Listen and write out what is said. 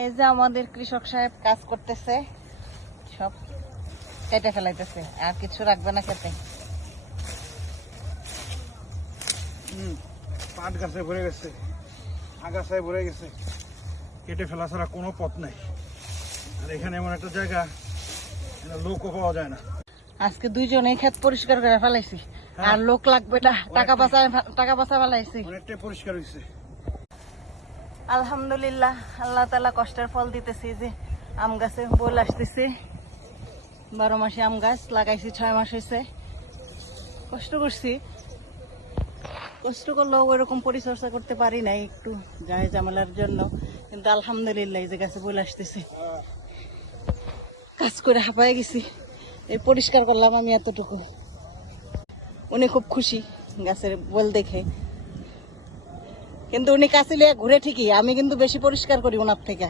এই যে আমাদের কৃষক সাহেব কাজ করতেছে, সব কেটে ফেলাইতেছে, আর কিছু রাখবে না খেতে। পাট গাছে ভরে গেছে, আগাছায় ভরে গেছে, কেটে ফেলা ছাড়া কোনো পথ নাই। আর এখানে এমন একটা জায়গা, লোকও পাওয়া যায় না। আজকে দুইজনে ক্ষেত পরিষ্কার করে ফেলাইছি, আর লোক লাগবে না, টাকা বাঁচা ফেলাইছি। অনেকটাই পরিষ্কার হয়েছে। আলহামদুলিল্লাহ, আল্লাহ তাআলা কষ্টের ফল দিতেছি। যে আম গাছে বল আসতেছে, 12 মাসে আম গাছ লাগাইছি, 6 মাস হয়েছে। কষ্ট করছি, কষ্ট করলেও ওইরকম পরিচর্যা করতে পারি নাই, একটু গায়ে ঝামেলার জন্য। কিন্তু আলহামদুলিল্লাহ এই যে গাছে বল আসতেছে, কাজ করে হাঁপায় গেছি। এই পরিষ্কার করলাম আমি এতটুকু। উনি খুব খুশি গাছের বল দেখে, কিন্তু উনি কাছে লিয়ে ঘুরে ঠিকই, আমি কিন্তু বেশি পরিষ্কার করি ওনার থেকে।